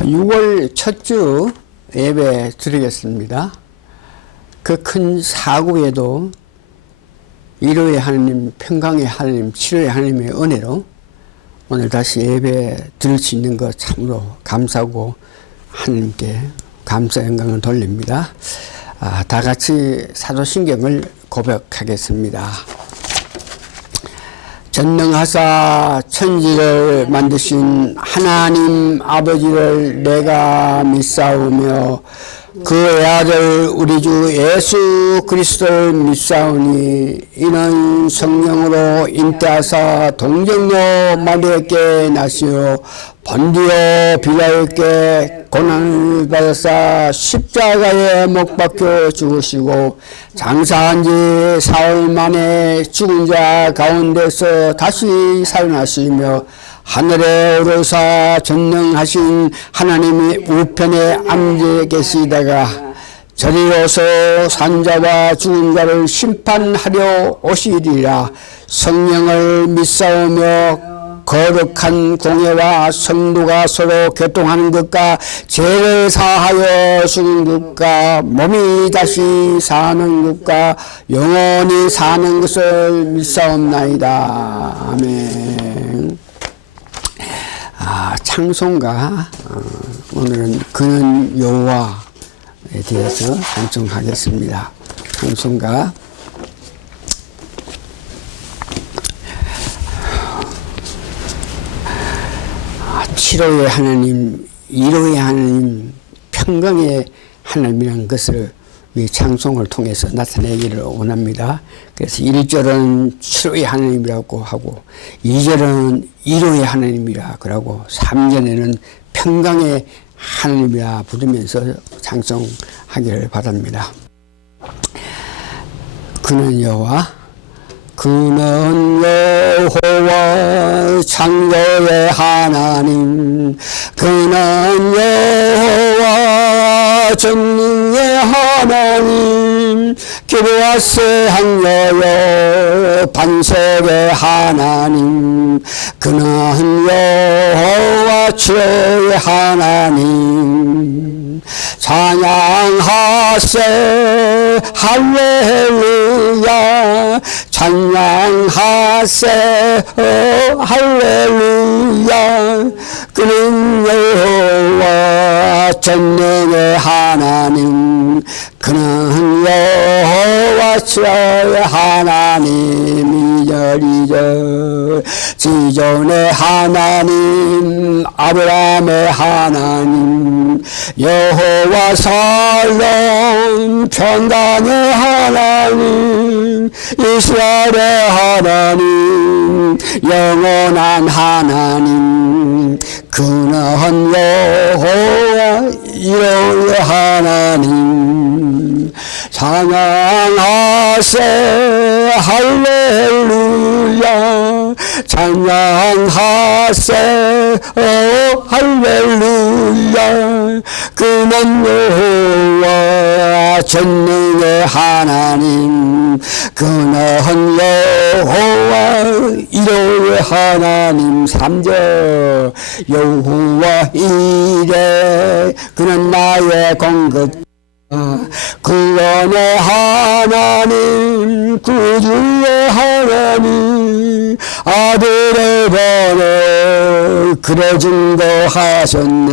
6월 첫 주 예배 드리겠습니다. 그 큰 사고에도 위로의 하나님, 평강의 하나님, 치료의 하나님의 은혜로 오늘 다시 예배 드릴 수 있는 것 참으로 감사하고 하나님께 감사 영광을 돌립니다. 다 같이 사도신경을 고백하겠습니다. 전능하사 천지를 만드신 하나님 아버지를 내가 믿사오며 그의 아들 우리 주 예수 그리스도를 믿사오니 이는 성령으로 잉태하사 동정녀 마리아에게 나시어 본디오 빌라에게 고난을 받으사 십자가에 못 박혀 죽으시고 장사한 지 사흘 만에 죽은 자 가운데서 다시 살아나시며 하늘에 오르사 전능하신 하나님이 우편에 앉아 계시다가 저리로서 산자와 죽은 자를 심판하려 오시리라. 성령을 믿사오며 거룩한 공예와 성도가 서로 교통하는 것과 죄를 사하여 죽은 것과 몸이 다시 사는 것과 영원히 사는 것을 믿사옵나이다. 아멘. 찬송가 오늘은 그는 여호와에 대해서 찬송하겠습니다. 찬송가 치료의 하나님, 위로의 하나님, 평강의 하나님이라는 것을 이 찬송을 통해서 나타내기를 원합니다. 그래서 1절은 치료의 하나님이라고 하고 2절은 위로의 하나님이라 그러고 3절에는 평강의 하나님이라 부르면서 찬송하기를 바랍니다. 그는 여호와, 그는 여호와 창조의 하나님, 그는 여호와 전능의 하나님, 기도하세 항여여 반석의 하나님, 그는 여호와 치료의 하나님. 찬양하세 할렐루야, 찬양하세 할렐루야. 그는 여호와 전능의 하나님, 그는 여호와 치료의 하나님. 2절 지존의 하나님, 아브라함의 하나님, 여호와 살롬 평강의 하나님, 이스라엘의 하나님, 영원한 하나님, 그는 여호와 이로의 하나님. 찬양하세 할렐루야, 찬양하세 할렐루야. 그는 여호와 전능의 하나님, 그는 여호와 이로의 하나님. 3절 여호와 이레, 그는 나의 공급, 구원의 하나님, 구주의 하나님, 아들을 보내 그래 증거하셨네.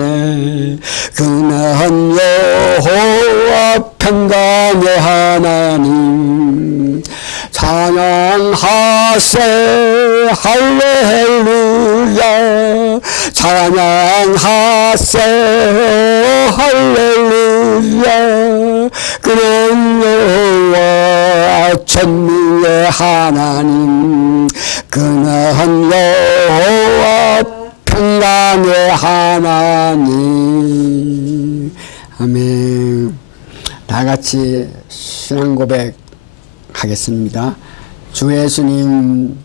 그는 여호와 평강의 하나님. 찬양하세 할렐루야, 찬양하세 할렐루야. 그는 여호와 전능의 하나님, 그는 여호와 평강의 하나님. 아멘. 다 같이 신앙 고백 하겠습니다. 주 예수님,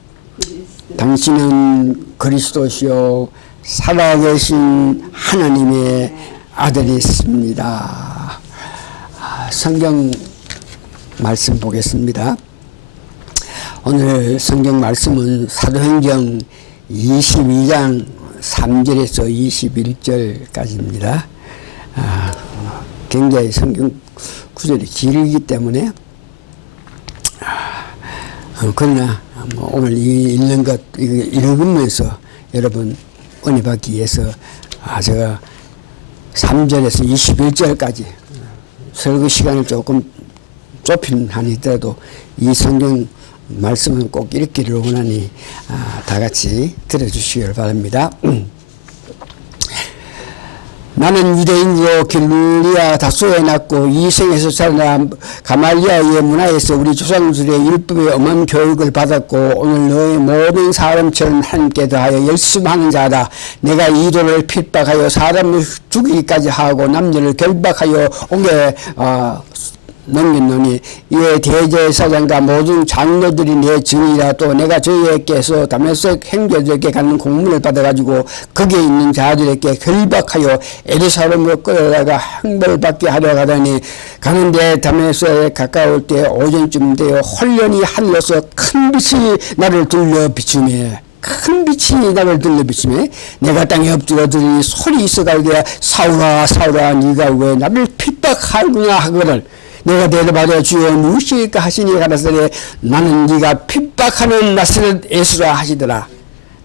당신은 그리스도시요 살아계신 하나님의 아들이십니다. 성경 말씀 보겠습니다. 오늘 성경 말씀은 사도행전 22장 3절에서 21절까지입니다. 굉장히 성경 구절이 길기 때문에 그러나 오늘 읽는 것 읽으면서 여러분 은혜 받기 위해서 제가 3절에서 21절까지 설교 시간을 조금 좁힌 한이 있더라도 이 성경 말씀은 꼭 읽기를 원하니 다 같이 들어주시길 바랍니다. 나는 유대인으로 길리아 다소에 났고 이 생에서 살아나 가말리아의 문화에서 우리 조상들의 율법의 엄한 교육을 받았고 오늘 너의 모든 사람처럼 함께 더하여 열심하는 자다. 내가 이도를 핍박하여 사람을 죽이기까지 하고 남녀를 결박하여 옥에 넘겼노니 이에 대제사장과 모든 장로들이 내 증인이라. 또 내가 저희에게서 다메섹 행교들에게 가는 공문을 받아가지고 거기에 있는 자들에게 결박하여 에르사렘으로 끌어다가 형벌받게 하려 가더니 가는데 다메섹에 가까울 때 오전쯤 되어 홀련히 하늘에서 큰 빛이 나를 둘러 비추매 큰 빛이 나를 둘러 비추매 내가 땅에 엎드려 들으니 소리 있어 가로되 사울아 사울아 네가 왜 나를 핍박하구나 하거늘 내가 대답하되 주여 누구시니까 하시니 가라사대 나는 네가 핍박하는 나사렛 예수라 하시더라.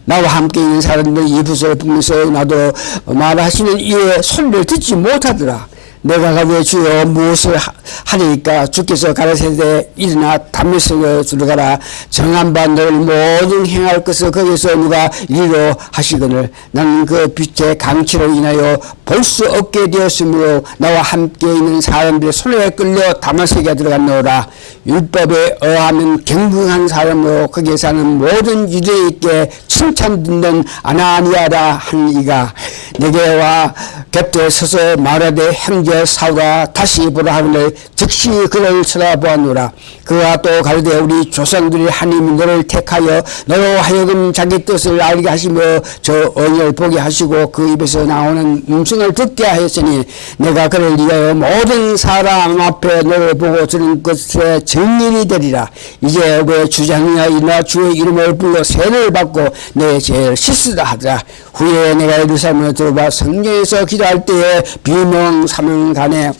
나와 함께 있는 사람들 이 부서를 보면서 나도 말하시는 이의 소리를 듣지 못하더라. 내가 가되 주여 무엇을 하리까 주께서 가라사대 일어나 다메섹으로 들어가라. 정한 바 너를 모든 행할 것을 거기서 누가 이리로 하시거늘 나는 그 빛의 강치로 인하여 볼 수 없게 되었으므로 나와 함께 있는 사람들의 손에 끌려 다메섹에 들어갔노라. 율법에 의하면 경건한 사람으로 거기에 사는 모든 유대인께 칭찬 듣는 아나니아라 한 이가 내게 와 곁에 서서 말하되 형제 사울아 다시 보라 하거늘 즉시 그를 쳐다보았노라. 그가 또 가로되 우리 조상들이 하나님이 너를 택하여 너로 하여금 자기 뜻을 알게 하시며 저 언약을 보게 하시고 그 입에서 나오는 음성을 듣게 하였으니 내가 그를 위하여 모든 사람 앞에 너를 보고 들은 것에 증인이 되리라. 이제 왜 주장이나 이나 주의 이름을 불러 세례를 받고 내 죄를 씻으라 하더라. 후에 내가 예루살렘에 들어와 성경에서 기도할 때에 비명사명간에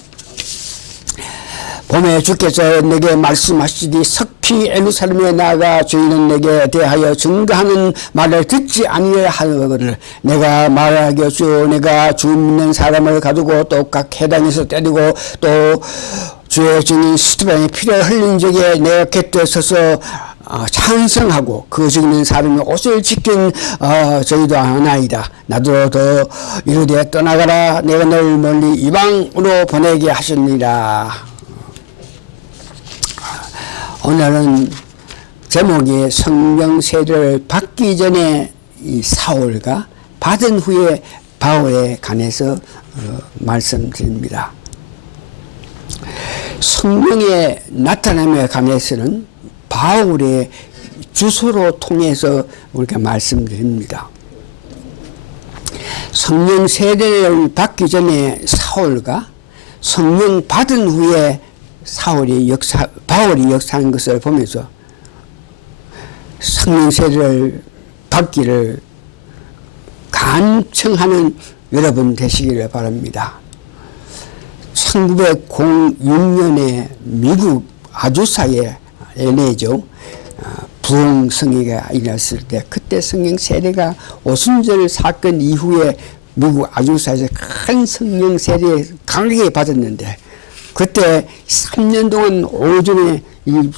봄에 주께서 내게 말씀하시니 석히 예루살렘에 나아가 주인은 내게 대하여 증거하는 말을 듣지 아니하려 하거늘 내가 말하기에 주 내가 주 믿는 사람을 가두고 또 각 회당에서 때리고 또 주의 증인 스티반의 피를 흘린 적에 내가 곁에 서서 찬성하고 그 죽이는 사람의 옷을 지킨 저희도 하나이다. 나도 더 이르되 떠나가라. 내가 너를 멀리 이방으로 보내게 하셨느니라. 오늘은 제목이 성령 세례를 받기 전에 이 사울과 받은 후에 바울에 관해서 말씀드립니다. 성령의 나타남에 관해서는 바울의 주소로 통해서 우리가 말씀드립니다. 성령 세례를 받기 전에 사울과 성령 받은 후에 바울이 역사한 것을 보면서 성령 세례를 받기를 간청하는 여러분 되시기를 바랍니다. 1906년에 미국 아주사에 LA죠. 부흥성회가 일어났을 때 그때 성령 세례가 오순절 사건 이후에 미국 아주사에서 큰 성령 세례 강하게 받았는데 그때 3년 동안 오전에 이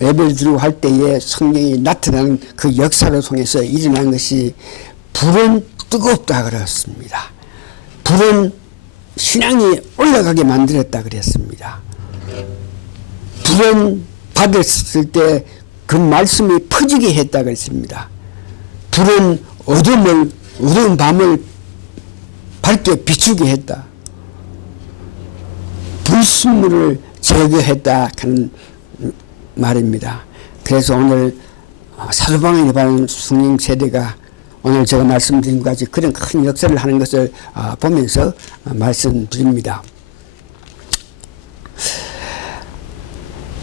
예배를 드리고 할 때에 성령이 나타나는 그 역사를 통해서 일어난 것이 불은 뜨겁다 그랬습니다. 불은 신앙이 올라가게 만들었다 그랬습니다. 불은 받았을 때 그 말씀이 퍼지게 했다 그랬습니다. 불은 어두운 밤을 밝게 비추게 했다. 불순물을 제거했다 하는 말입니다. 그래서 오늘 사도방언에 받은 성령 세례가 오늘 제가 말씀드린 것 같이 그런 큰 역사를 하는 것을 보면서 말씀드립니다.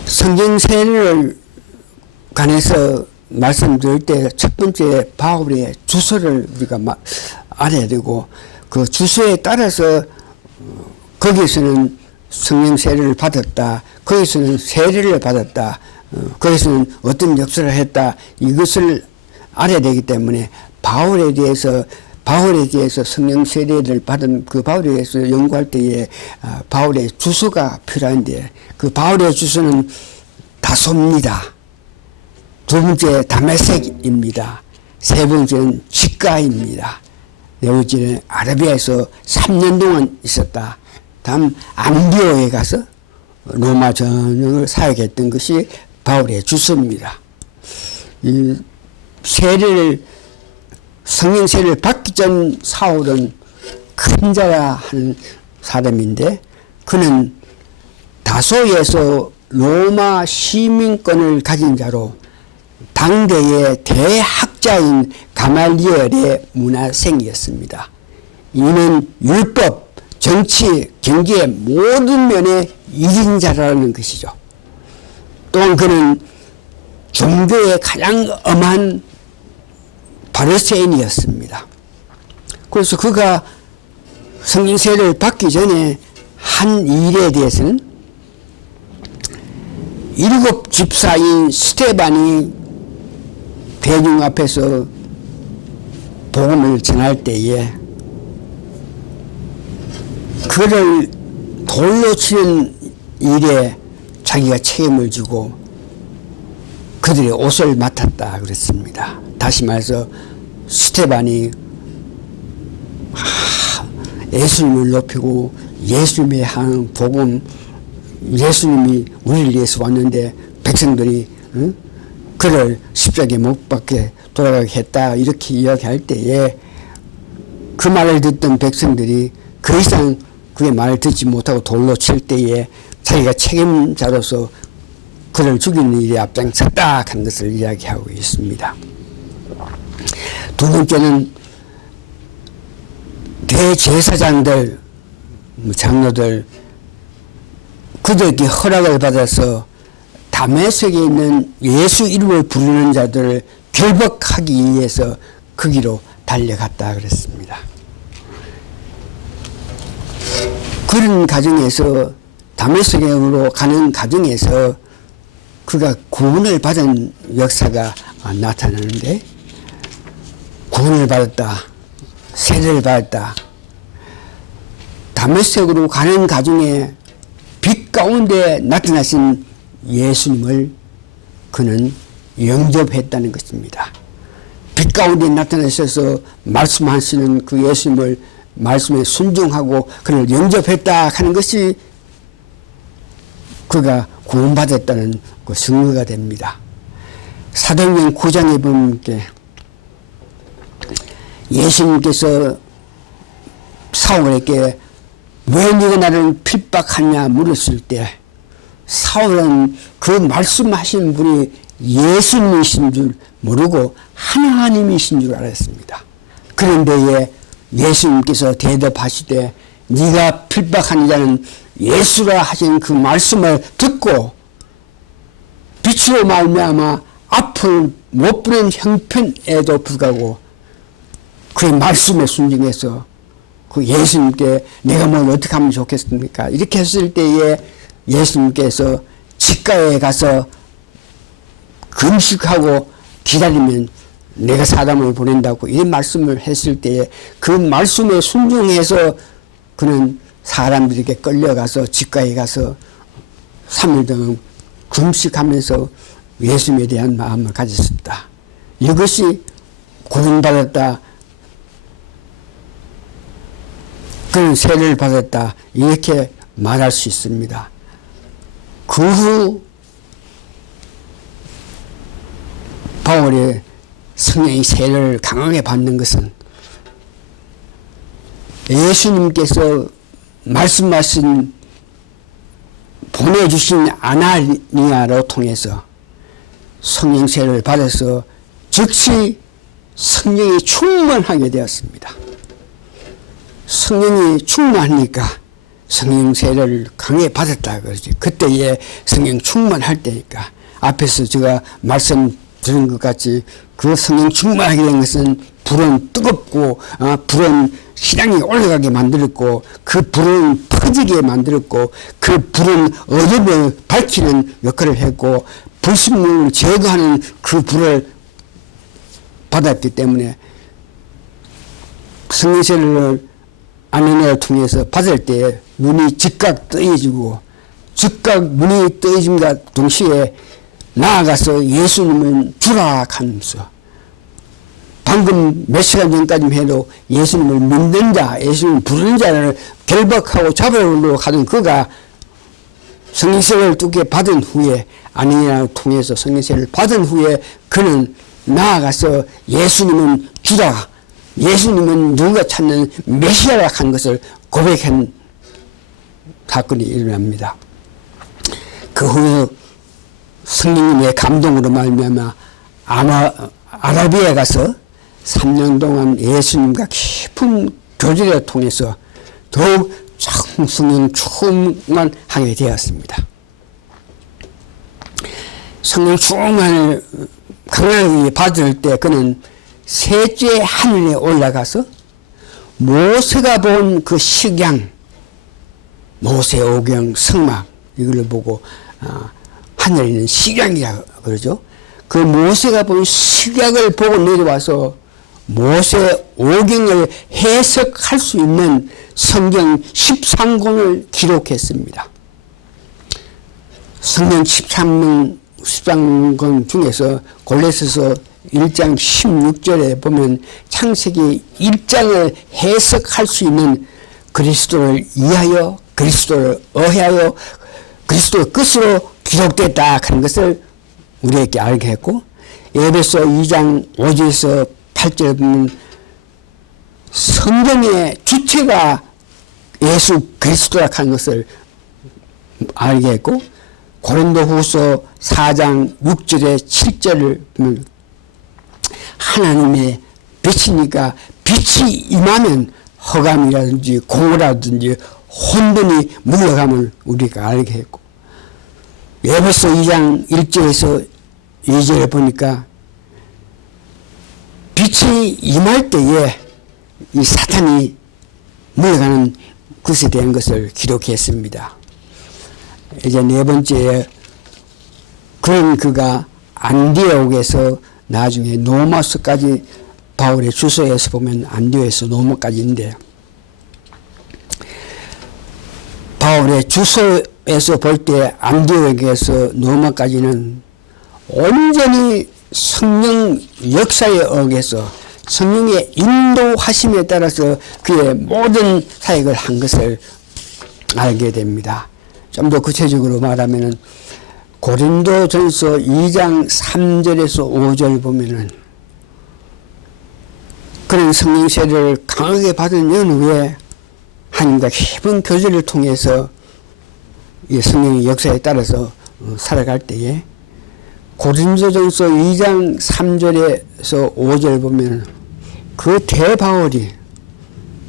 성령 세례를 관해서 말씀드릴 때 첫 번째 바울의 주소를 우리가 알아야 되고, 그 주소에 따라서 거기서는 성령 세례를 받았다, 거기서는 세례를 받았다, 거기서는 어떤 역사를 했다, 이것을 알아야 되기 때문에 바울에 대해서 성령 세례를 받은 그 바울에 대해서 연구할 때에 바울의 주소가 필요한데, 그 바울의 주소는 다소입니다. 두 번째 다메섹입니다. 세 번째는 직가입니다. 네 번째는 아라비아에서 3년 동안 있었다. 다음 안디오에 가서 로마 전역을 사역했던 것이 바울의 주소입니다. 이 성령 세례를 받기 전 사울은 큰 자라 하는 사람인데, 그는 다소에서 로마 시민권을 가진 자로 당대의 대학자인 가말리엘의 문화생이었습니다. 이는 율법, 정치, 경제의 모든 면의 1인자라는 것이죠. 또한 그는 종교의 가장 엄한 바리새인이었습니다. 그래서 그가 성령 세례를 받기 전에 한 일에 대해서는 7 집사인 스테반이 대중 앞에서 복음을 전할 때에 그를 돌로 치는 일에 자기가 책임을 지고 그들의 옷을 맡았다 그랬습니다. 다시 말해서 스테반이 예수님을 높이고 예수님의 한 복음, 예수님이 우리를 위해서 왔는데 백성들이 그를 십자가에 못 박게 돌아가게 했다, 이렇게 이야기할 때에 그 말을 듣던 백성들이 그 이상 그의 말을 듣지 못하고 돌로 칠 때에 자기가 책임자로서 그를 죽이는 일에 앞장섰다 하는 것을 이야기하고 있습니다. 두 번째는 대제사장들, 장로들, 그들에게 허락을 받아서 다메섹에 있는 예수 이름을 부르는 자들을 결박하기 위해서 거기로 달려갔다 그랬습니다. 그런 과정에서, 다메섹으로 가는 과정에서 그가 구원을 받은 역사가 나타나는데, 구원을 받았다, 세례를 받았다. 다메섹으로 가는 과정에 빛 가운데 나타나신 예수님을 그는 영접했다는 것입니다. 빛 가운데 나타나셔서 말씀하시는 그 예수님을 말씀에 순종하고 그를 영접했다 하는 것이 그가 구원받았다는 그 증거가 됩니다. 사도행전 9장에 보면 예수님께서 사울에게 왜 네가 나를 핍박하냐 물었을 때 사울은 그 말씀하신 분이 예수님이신 줄 모르고 하나님이신 줄 알았습니다. 그런데 예수님께서 대답하시되 네가 핍박하는 자는 예수가 하신 그 말씀을 듣고 빛으로 말미암아 앞을 못 보는 형편에도 불구하고 그의 말씀에 순종해서 그 예수님께 내가 뭘 어떻게 하면 좋겠습니까? 이렇게 했을 때에 예수님께서 직가에 가서 금식하고 기다리면 내가 사람을 보낸다고 이 말씀을 했을 때에 그 말씀에 순종해서 그는 사람들에게 끌려가서 직가에 가서 3일 동안 금식하면서 예수님에 대한 마음을 가졌었다. 이것이 구원받았다, 그는 세례를 받았다, 이렇게 말할 수 있습니다. 그 후 바울의 성령의 세례를 강하게 받는 것은 예수님께서 말씀하신 보내주신 아나니아로 통해서 성령 세례를 받아서 즉시 성령이 충만하게 되었습니다. 성령이 충만하니까 성령 세례를 강하게 받았다 그러지. 그때에 성령 충만할 때니까 앞에서 제가 말씀드린 들은 것 같이 그 성령 충만하게 된 것은 불은 뜨겁고 불은 신앙이 올라가게 만들었고 그 불은 퍼지게 만들었고 그 불은 어둠을 밝히는 역할을 했고 불순물을 제거하는 그 불을 받았기 때문에 성령세를 아내를 통해서 받을 때 눈이 즉각 뜨여지고 즉각 눈이 뜨여짐과 동시에 나아가서 예수님은 주라 하면서 방금 몇 시간 전까지 해도 예수님을 믿는 자, 예수님을 부르는 자를 결박하고 잡으려고 하던 그가 성령세를 두개 받은 후에 아내를 통해서 성령세를 받은 후에 그는 나아가서 예수님은 주라, 예수님은 누가 찾는 메시아라 한 것을 고백한 사건이 일어납니다. 그 후에 성령님의 감동으로 말미암아 아라비아에 가서 3년 동안 예수님과 깊은 교제를 통해서 더욱 성령 충만하게 되었습니다. 성령 충만을 강하게 받을 때 그는 셋째 하늘에 올라가서 모세가 본 그 식양, 모세 오경 성막 이걸 보고 하늘에 있는 식양이라고 그러죠. 그 모세가 본 식양을 보고 내려와서 모세 오경을 해석할 수 있는 성경 13권을 기록했습니다. 성경 13권 중에서 골로새서 1장 16절에 보면 창세기 1장을 해석할 수 있는 그리스도를 이해하여 그리스도를 어해하여 그리스도의 끝으로 기록됐다 하는 것을 우리에게 알게 했고 에베소 2장 5절에서 8절에 보면 성경의 주체가 예수 그리스도라 하는 것을 알게 했고 고린도후서 4장 6절에 7절을 보면 하나님의 빛이니까 빛이 임하면 허감이라든지 공허라든지 혼돈이 물러감을 우리가 알게 했고 에베소 2장 1절에서 2절에 보니까 빛이 임할 때에 이 사탄이 물러가는 것에 대한 것을 기록했습니다. 이제 네 번째에 그런 그가 안디옥에서 나중에 노마스까지 바울의 주소에서 보면 안디옥에서 노마까지인데 바울의 주소에서 볼 때 안디옥에서 노마까지는 온전히 성령 역사에 의해서 성령의 인도하심에 따라서 그의 모든 사역을 한 것을 알게 됩니다. 좀 더 구체적으로 말하면 고린도전서 2장 3절에서 5절 보면은 그런 성령세를 강하게 받은 연후에 하나님과 깊은 교제를 통해서 이 성령의 역사에 따라서 살아갈 때에 고린도전서 2장 3절에서 5절 보면 그 대바울이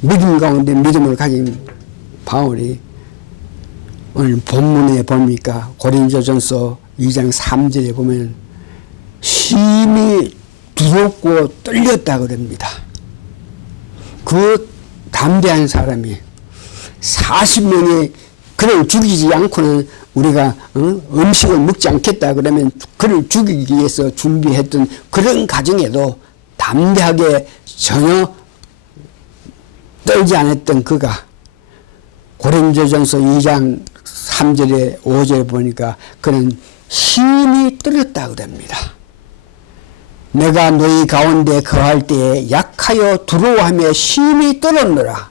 믿음 가운데 믿음을 가진 바울이 오늘 본문에 보니까 고린도전서 2장 3절에 보면 심히 두렵고 떨렸다 그럽니다. 그 담대한 사람이 40명이 그를 죽이지 않고는 우리가 음식을 먹지 않겠다 그러면 그를 죽이기 위해서 준비했던 그런 과정에도 담대하게 전혀 떨지 않았던 그가 고린도전서 2장 3절에 5절에 보니까 그는 힘이 떨었다 그럽니다. 내가 너희 가운데 거할 때에 약하여 두려워하며 힘이 떨었노라.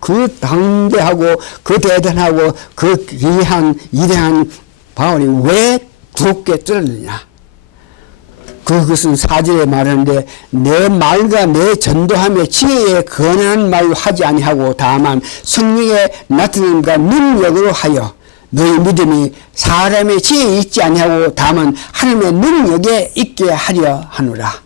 그 담대하고 그 대단하고 그 귀한 위대한 바울이 왜 두렵게 떨었느냐. 그것은 4절에 말하는데 내 말과 내 전도하며 지혜에 권한 말로 하지 아니하고 다만 성령의 나타남과 능력으로 하여 너희 믿음이 사람의 지혜에 있지 아니하고 다만 하나님의 능력에 있게 하려 하노라.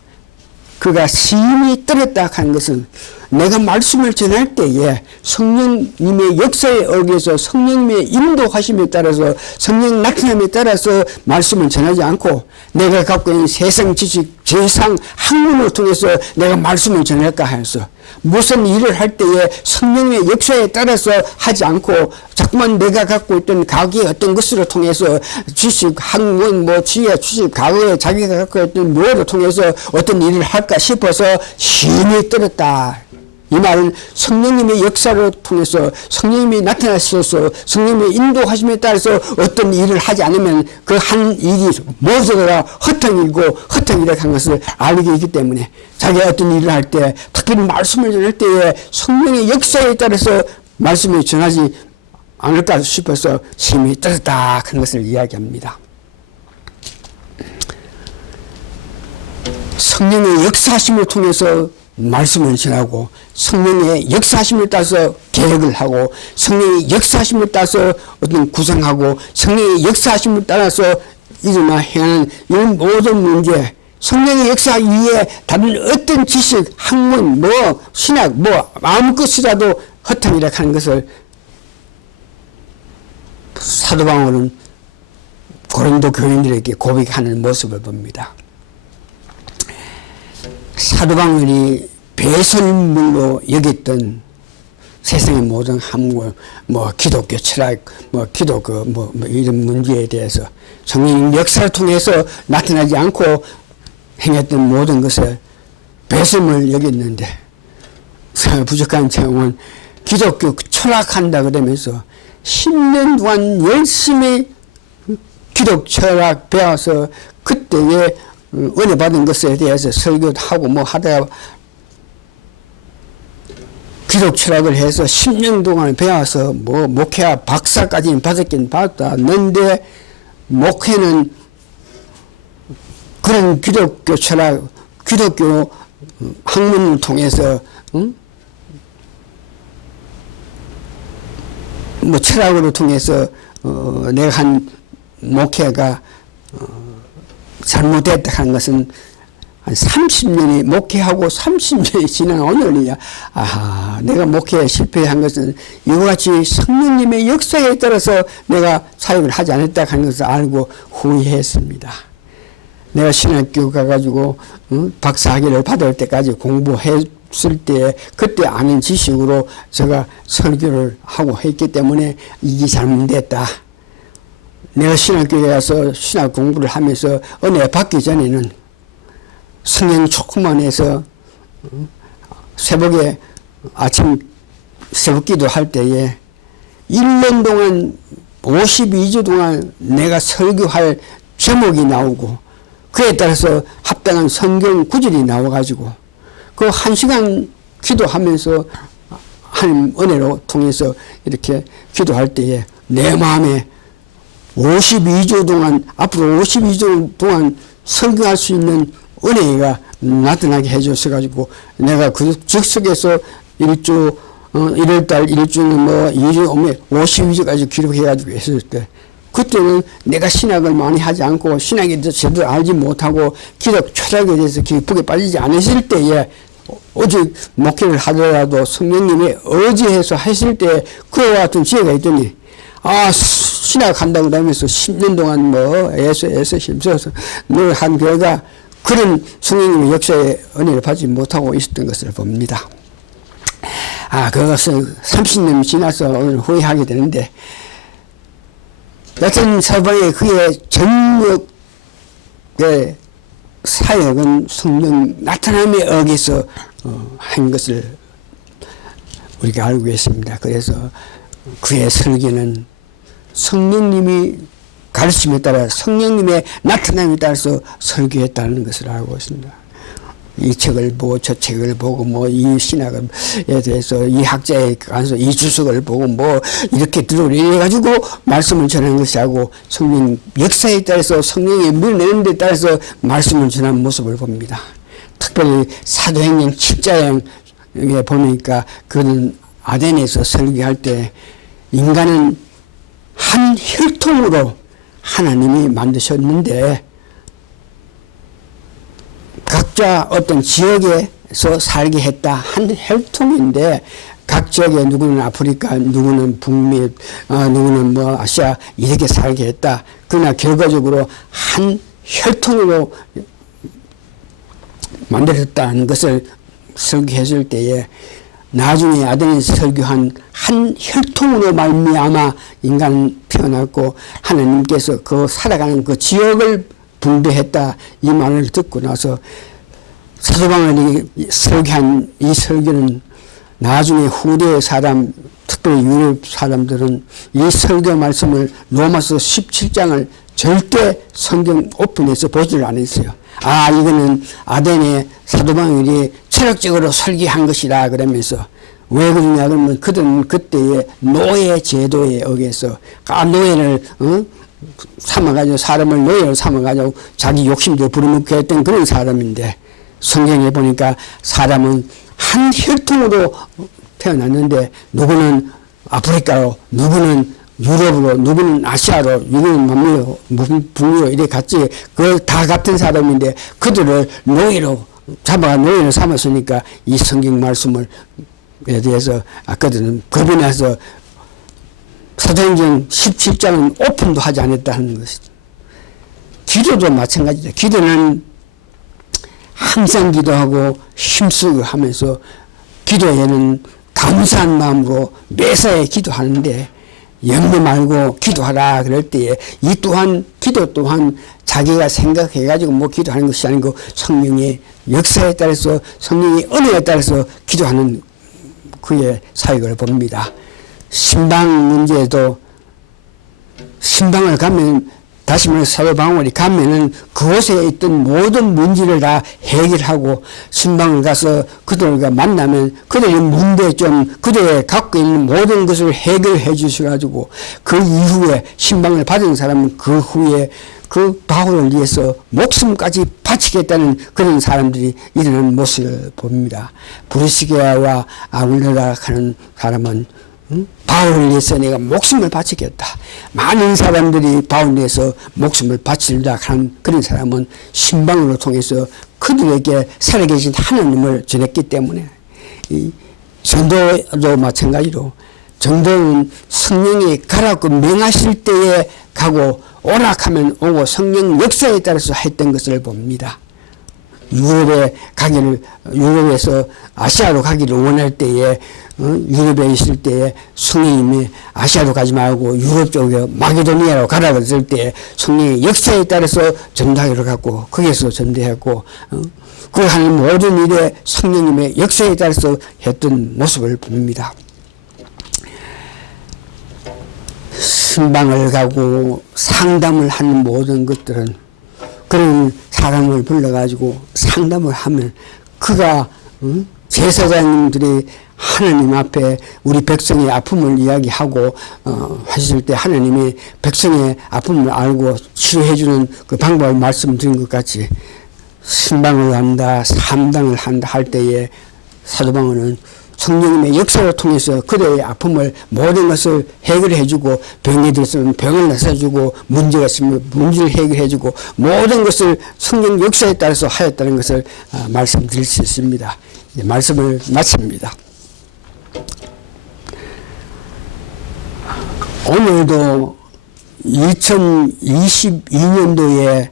그가 심히 떨었다 하는 것은 내가 말씀을 전할 때에 성령님의 역사에 의해서 성령님의 인도하심에 따라서 성령 나타남에 따라서 말씀을 전하지 않고 내가 갖고 있는 세상 지식, 세상 학문을 통해서 내가 말씀을 전할까 해서 무슨 일을 할 때에 성령의 역사에 따라서 하지 않고 자꾸만 내가 갖고 있던 과거의 어떤 것으로 통해서 지식, 학문, 지혜, 지식, 과거에 자기가 갖고 있던 묘를 통해서 어떤 일을 할까 싶어서 힘이 떨었다. 이 말은 성령님의 역사를 통해서 성령님이 나타나셔서 성령님의 인도하심에 따라서 어떤 일을 하지 않으면 그 한 일이 모두 다 헛탕이고 헛탕이라고 하는 것을 알게 있기 때문에 자기가 어떤 일을 할 때 특히 말씀을 전할 때에 성령의 역사에 따라서 말씀을 전하지 않을까 싶어서 힘이 떨었다 하는 것을 이야기합니다. 성령의 역사하심을 통해서 말씀을 전하고 성령의 역사하심을 따라서 계획을 하고 성령의 역사하심을 따라서 어떤 구상하고 성령의 역사하심을 따라서 일어나 행하는 이런 모든 문제 성령의 역사 위에 다른 어떤 지식, 학문, 신학, 아무 것이라도 허탕이라 하는 것을 사도 바울은 고린도 교인들에게 고백하는 모습을 봅니다. 사도 바울이 배설물로 여겼던 세상의 모든 학문, 기독교 철학, 기독교 이런 문제에 대해서 성령 역사를 통해서 나타나지 않고 행했던 모든 것을 배설물 여겼는데 부족한 제공은 기독교 철학한다 그러면서 10년 동안 열심히 기독 철학 배워서 그때의 은혜 받은 것에 대해서 설교도 하고 하다가 기독 철학을 해서 10년 동안 배워서 목회와 박사까지는 받았긴 받았는데 목회는 그런 기독교 철학, 기독교 학문을 통해서 철학으로 통해서 내가 한 목회가 잘못됐다 하는 것은 한 30년이 목회하고 30년이 지난 오늘이야. 내가 목회에 실패한 것은 이와 같이 성령님의 역사에 따라서 내가 사역을 하지 않았다 하는 것을 알고 후회했습니다. 내가 신학교 가가지고 박사학위를 받을 때까지 공부했을 때 그때 아는 지식으로 제가 설교를 하고 했기 때문에 이게 잘못됐다. 내가 신학교에 가서 신학 공부를 하면서 은혜 받기 전에는 성령 조금만 해서 새벽에 아침 새벽 기도 할 때에 1년 동안 52주 동안 내가 설교할 제목이 나오고 그에 따라서 합당한 성경 구절이 나와가지고 그 1시간 기도하면서 하나님 은혜로 통해서 이렇게 기도할 때에 내 마음에 52주 동안 앞으로 52주 동안 설교할 수 있는 은혜가 나타나게 해줘서 가지고 내가 그 즉석에서 1월달 1주는 2주 오면 52주까지 기록해가지고 했을 때 그때는 내가 신학을 많이 하지 않고 신학에 대해서 제대로 알지 못하고 기독 철학에 대해서 깊게 빠지지 않았을 때에 오직 목회를 하더라도 성령님의 의지해서 했을 때 그와 같은 지혜가 있더니 신학 한다고 하면서 10년 동안 애써 힘써서 늘 한 결과 그런 성령님의 역사에 은혜를 받지 못하고 있었던 것을 봅니다. 그것은 30년이 지나서 오늘 후회하게 되는데 여튼 사방에 그의 전력의 사역은 성령 나타남에 의해서 한 것을 우리가 알고 있습니다. 그래서 그의 설교는 성령님이 가르침에 따라 성령님의 나타남에 따라서 설교했다는 것을 알고 있습니다. 이 책을 보고 저 책을 보고 이 신학에 대해서 이 학자에 가서 이 주석을 보고 이렇게 들어가지고 말씀을 전하는 것이 아니고 성령 역사에 따라서 성령의 밀어내는 데 따라서 말씀을 전하는 모습을 봅니다. 특별히 사도행전 7장에 보니까 그는 아덴에서 설교할 때 인간은 한 혈통으로 하나님이 만드셨는데 각자 어떤 지역에서 살게 했다 한 혈통인데 각 지역에 누구는 아프리카, 누구는 북미, 누구는 뭐 아시아 이렇게 살게 했다. 그러나 결과적으로 한 혈통으로 만들었다는 것을 설교했을 때에 나중에 아덴이 설교한 한 혈통으로 말미암아 인간 태어났고 하나님께서 그 살아가는 그 지역을 분배했다 이 말을 듣고 나서 사도 바울이 설교한 이 설교는 나중에 후대의 사람, 특별히 유럽 사람들은 이 설교 말씀을 로마서 17장을 절대 성경 오픈해서 보지를 않았어요. 아, 이거는 아덴의 사도 바울이 철학적으로 설계한 것이다 그러면서 왜 그러냐 그러면 그들은 그때의 노예 제도에 의해서 노예를 삼아가지고 사람을 노예로 삼아가지고 자기 욕심대로 부려먹게 했던 그런 사람인데 성경에 보니까 사람은 한 혈통으로 태어났는데 누구는 아프리카로 누구는 유럽으로 누구는 아시아로 누구는 남미로 북미로 이렇게 갔지 그 다 같은 사람인데 그들을 노예로 잡아가 노예로 삼았으니까 이 성경 말씀을 에 대해서 그들은 겁이 나서 사도행전 17장은 오픈도 하지 않았다는 것이죠. 기도도 마찬가지죠. 기도는 항상 기도하고 힘쓰고 하면서 기도에는 감사한 마음으로 매사에 기도하는데 염려 말고 기도하라 그럴 때에 이 또한 기도 또한 자기가 생각해 가지고 뭐 기도하는 것이 아니고 성령의 역사에 따라서 성령의 은혜에 따라서 기도하는 그의 사역을 봅니다. 신방 문제도 신방을 가면 다시 말해서 사도 바울이 가면은 그곳에 있던 모든 문제를 다 해결하고 신방을 가서 그들과 만나면 그들의 문제점 그들의 갖고 있는 모든 것을 해결해 주셔가지고 그 이후에 신방을 받은 사람은 그 후에 그 바울을 위해서 목숨까지 바치겠다는 그런 사람들이 일어나는 모습을 봅니다. 브리스게와 아굴레라 하는 사람은 바울을 위해서 내가 목숨을 바치겠다. 많은 사람들이 바울을 위해서 목숨을 바치려 하는 그런 사람은 신방으로 통해서 그들에게 살아계신 하나님을 전했기 때문에 이 전도도 마찬가지로 전도는 성령이 가라고 명하실 때에 가고 오락하면 오고 성령 역사에 따라서 했던 것을 봅니다. 유럽에서 아시아로 가기를 원할 때에 유럽에 있을 때에 성령님이 아시아로 가지 말고 유럽 쪽에 마게도니아로 가라고 했을 때 성령의 역사에 따라서 전도하기로 갔고 거기에서 전도했고 그 하는 모든 일에 성령님의 역사에 따라서 했던 모습을 봅니다. 신방을 가고 상담을 하는 모든 것들은 그런 사람을 불러가지고 상담을 하면 그가 제사장님들이 하나님 앞에 우리 백성의 아픔을 이야기하고 하실 때 하나님이 백성의 아픔을 알고 치료해주는 그 방법을 말씀드린 것 같이 신방을 한다, 상담을 한다 할 때에 사도 바울은 성령님의 역사를 통해서 그들의 아픔을 모든 것을 해결해주고 병이 들었으면 병을 나서주고 문제가 있으면 문제를 해결해주고 모든 것을 성령 역사에 따라서 하였다는 것을 말씀드릴 수 있습니다. 이제 말씀을 마칩니다. 오늘도 2022년도에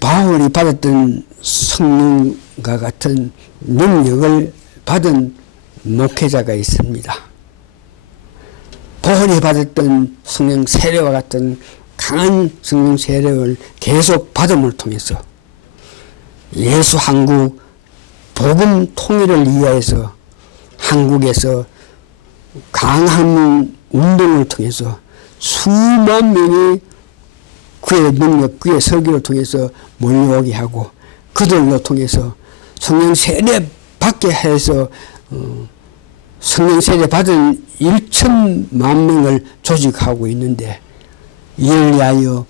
바울이 받았던 성령과 같은 능력을 받은 목회자가 있습니다. 바울이 받았던 성령 세례와 같은 강한 성령 세례를 계속 받음을 통해서 예수 한국 복음 통일을 위하여서 한국에서 강한 운동을 통해서 수만 명이 그의 능력, 그의 설교를 통해서 몰려오게 하고 그들로 통해서 성령 세례 받게 해서 성령 세례 받은 1천만 명을 조직하고 있는데 이를 위하여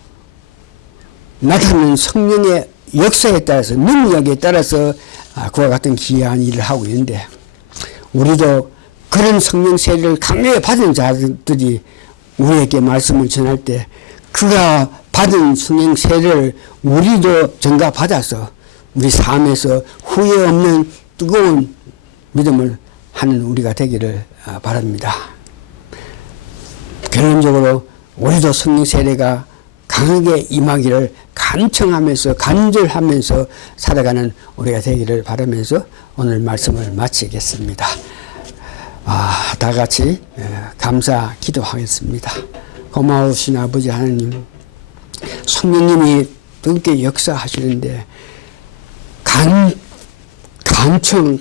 나타나는 성령의 역사에 따라서 능력에 따라서 그와 같은 귀한 일을 하고 있는데 우리도 그런 성령 세례를 강력히 받은 자들이 우리에게 말씀을 전할 때 그가 받은 성령 세례를 우리도 전가받아서 우리 삶에서 후회 없는 뜨거운 믿음을 하는 우리가 되기를 바랍니다. 결론적으로 우리도 성령 세례가 강하게 임하기를 간청하면서 간절하면서 살아가는 우리가 되기를 바라면서 오늘 말씀을 마치겠습니다. 다 같이 감사 기도하겠습니다. 고마우신 아버지 하나님, 성령님이 뜨겁게 역사하시는데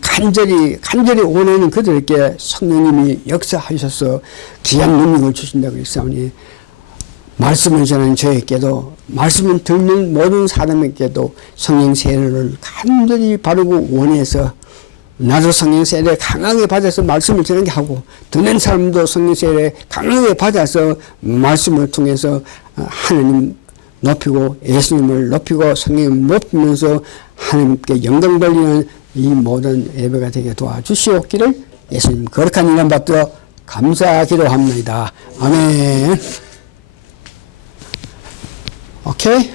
간절히 원하는 그들에게 성령님이 역사하셔서 귀한 능력을 주신다고 했사오니 말씀을 전하는 저에게도 말씀을 듣는 모든 사람에게도 성령 세례를 간절히 바르고 원해서 나도 성령 세례 강하게 받아서 말씀을 전하게 하고 듣는 사람도 성령 세례 강하게 받아서 말씀을 통해서 하나님 높이고 예수님을 높이고 성령을 높이면서 하나님께 영광 돌리는 이 모든 예배가 되게 도와주시옵기를 예수님 거룩한 이름 받들어 감사하기로 합니다. 아멘. 오케이.